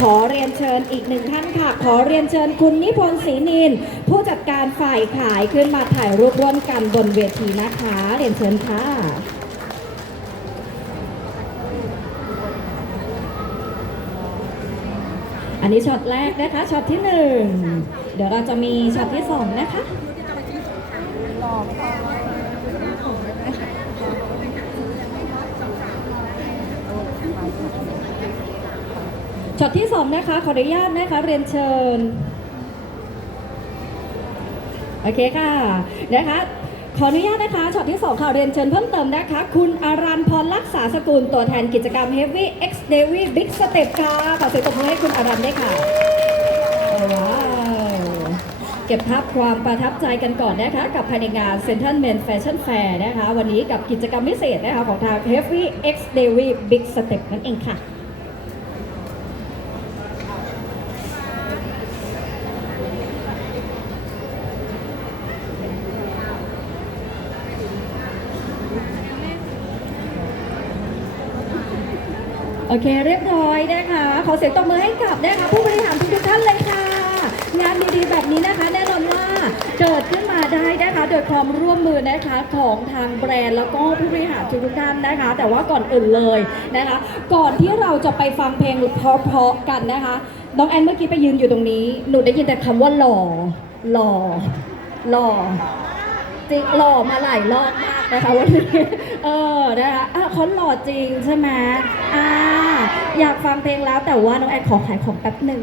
ขอเรียนเชิญอีกหนึ่งท่านค่ะ ขอเรียนเชิญคุณนิพนธ์ศรีนิน ผู้จัดการฝ่ายขายขึ้นมาถ่ายรูปร่วมกันบนเวทีนะคะ เรียนเชิญค่ะอันนี้ช็อตแรกนะคะช็อตที่หนึ่งเดี๋ยวเราจะมีช็อตที่สองนะคะ ช็อตที่สองนะคะขออนุญาตนะคะเรียนเชิญโอเคค่ะนะคะขออนุญาตนะคะช็อตที่2ค่ะเรียนเชิญเพิ่มเติมนะคะ คุณอารันพรรักษาสกุลตัวแทนกิจกรรม Heavy X Davy Big Step ค่ะขอเสียงปรบมือให้คุณอารันด้วยค่ะว้าวเก็บภาพความประทับใจกันก่อนนะคะ กับภายในงาน Central Men Fashion Fair นะคะ วันนี้กับกิจกรรมพิเศษนะคะของทาง Heavy X Davy Big Step นั่นเองค่ะ โอเคเรียบร้อยนะคะ ขอเสียงตบมือให้กับนะคะผู้บริหารทุกๆท่านเลยค่ะ งานดีๆแบบนี้นะคะ แน่นอนว่าเกิดขึ้นมาได้นะคะโดยความร่วมมือนะคะของทางแบรนด์แล้วก็ผู้บริหารทุกๆท่านนะคะ แต่ว่าก่อนอื่นเลยนะคะ ก่อนที่เราจะไปฟังเพลงเพราะๆกันนะคะน้องแอนเมื่อกี้ไปยืนอยู่ตรงนี้หนูได้ยินแต่คำว่าหล่อหล่อหล่อจริงหล่อมาหลายรอบมาก นะคะวันนี้เออนะคะอะเขาหล่อจริงใช่ไหมอ่าอยากฟังเพลงแล้วแต่ว่าน้องแอนขอขายของแป๊บหนึ่ง